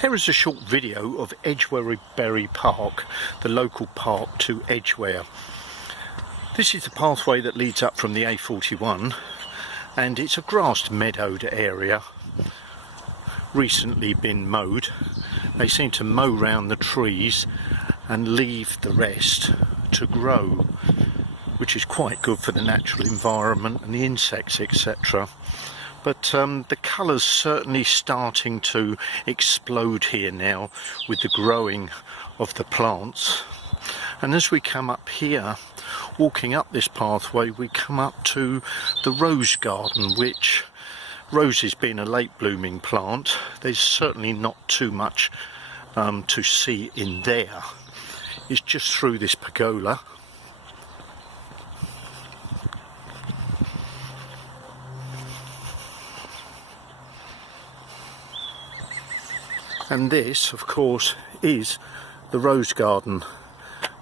Here is a short video of Edgwarebury Park, the local park to Edgware. This is the pathway that leads up from the A41 and it's a grassed meadowed area, recently been mowed. They seem to mow round the trees and leave the rest to grow, which is quite good for the natural environment and the insects, etc. But the colour's certainly starting to explode here now with the growing of the plants. And as we come up here, walking up this pathway, we come up to the rose garden, which, roses being a late blooming plant, there's certainly not too much to see in there. It's just through this pergola. And this, of course, is the rose garden,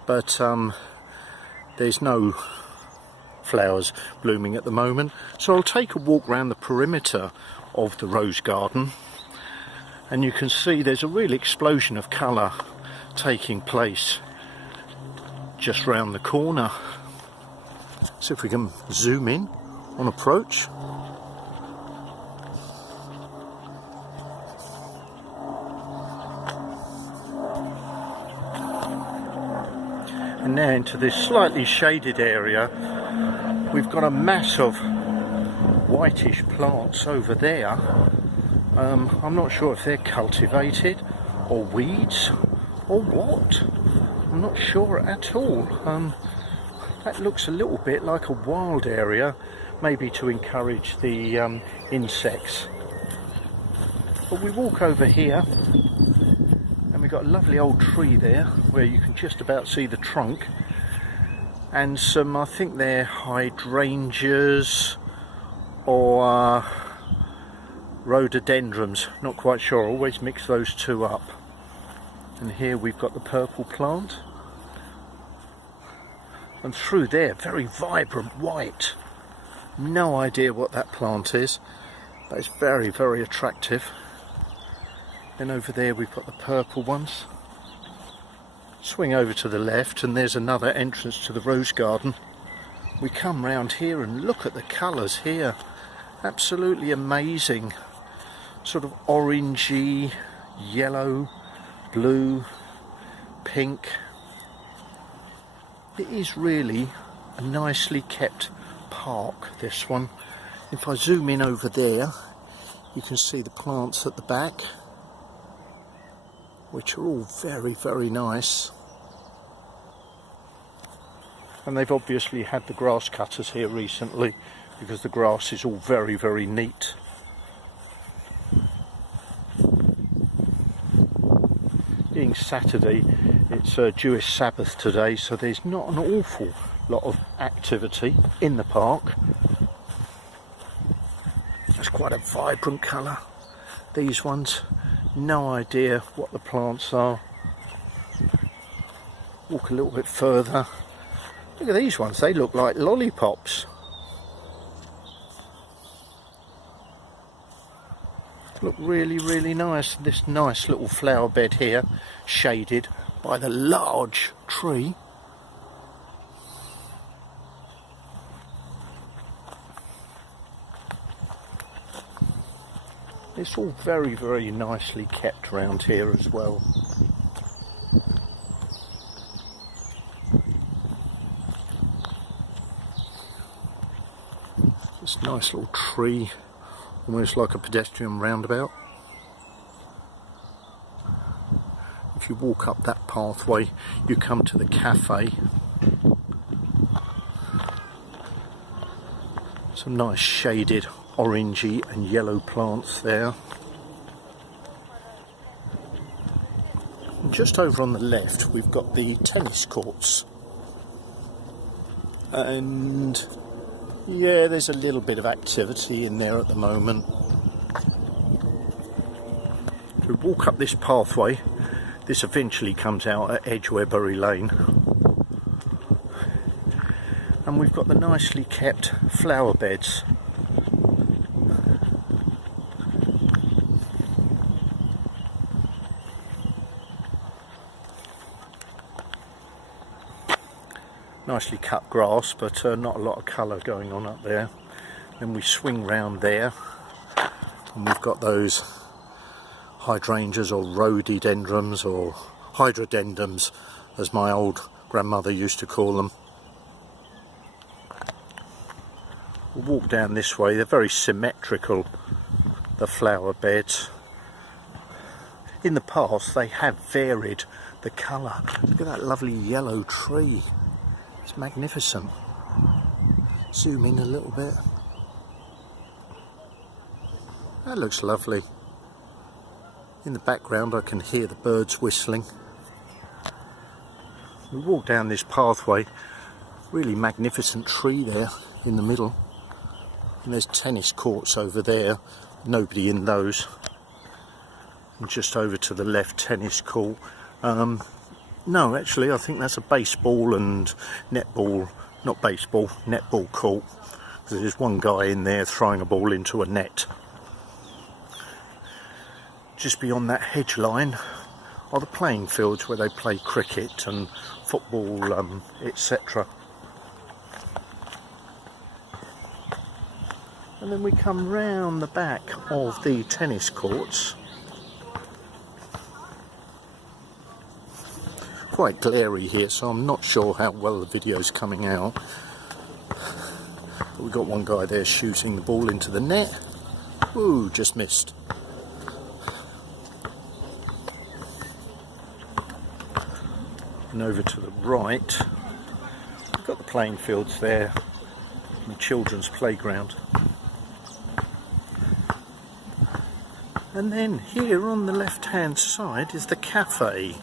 but there's no flowers blooming at the moment. So I'll take a walk around the perimeter of the rose garden, and you can see there's a real explosion of colour taking place just round the corner. So if we can zoom in on approach. And now into this slightly shaded area, we've got a mass of whitish plants over there. I'm not sure if they're cultivated or weeds or what. I'm not sure at all. That looks a little bit like a wild area, maybe to encourage the insects. But we walk over here, and we've got a lovely old tree there where you can just about see the trunk, and some, I think they're hydrangeas or rhododendrons, not quite sure. I always mix those two up. And here we've got the purple plant, and through there, very vibrant white. No idea what that plant is, but it's very, very attractive. Then over there we've got the purple ones. Swing over to the left and there's another entrance to the rose garden. We come round here and look at the colours here. Absolutely amazing. Sort of orangey, yellow, blue, pink. It is really a nicely kept park, this one. If I zoom in over there, you can see the plants at the back, which are all very, very nice. And they've obviously had the grass cutters here recently, because the grass is all very, very neat. Being Saturday, it's a Jewish Sabbath today, so there's not an awful lot of activity in the park. It's quite a vibrant colour, these ones. No idea what the plants are. Walk a little bit further. Look at these ones, they look like lollipops. Look really, really nice. This nice little flower bed here, shaded by the large tree. It's all very, very nicely kept around here as well. This nice little tree, almost like a pedestrian roundabout. If you walk up that pathway, you come to the cafe. Some nice shaded orangey and yellow plants there. And just over on the left we've got the tennis courts, and yeah, there's a little bit of activity in there at the moment. If we walk up this pathway, this eventually comes out at Edgwarebury Lane, and we've got the nicely kept flower beds. nicely cut grass, but not a lot of colour going on up there. Then we swing round there, and we've got those hydrangeas or rhododendrons or hydrodendrons, as my old grandmother used to call them. We'll walk down this way. They're very symmetrical, the flower beds. In the past they have varied the colour. Look at that lovely yellow tree. It's magnificent. Zoom in a little bit. That looks lovely. In the background I can hear the birds whistling. We walk down this pathway. Really magnificent tree there in the middle. And there's tennis courts over there. Nobody in those. And just over to the left, tennis court. No, actually I think that's a baseball and netball, not baseball, netball court. There's one guy in there throwing a ball into a net. Just beyond that hedge line are the playing fields where they play cricket and football, etc. And then we come round the back of the tennis courts. Quite glary here, so I'm not sure how well the video's coming out. But we've got one guy there shooting the ball into the net. Ooh, just missed. And over to the right, we've got the playing fields there, and the children's playground. And then here on the left hand side is the cafe.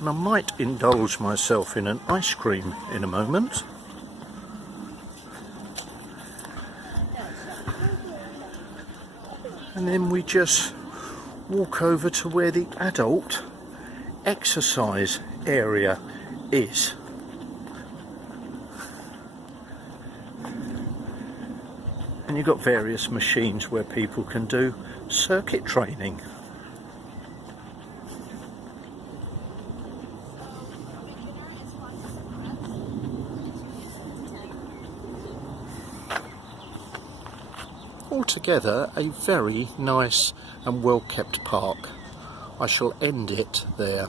And I might indulge myself in an ice cream in a moment. And then we just walk over to where the adult exercise area is. And you've got various machines where people can do circuit training. Altogether a very nice and well kept park. I shall end it there.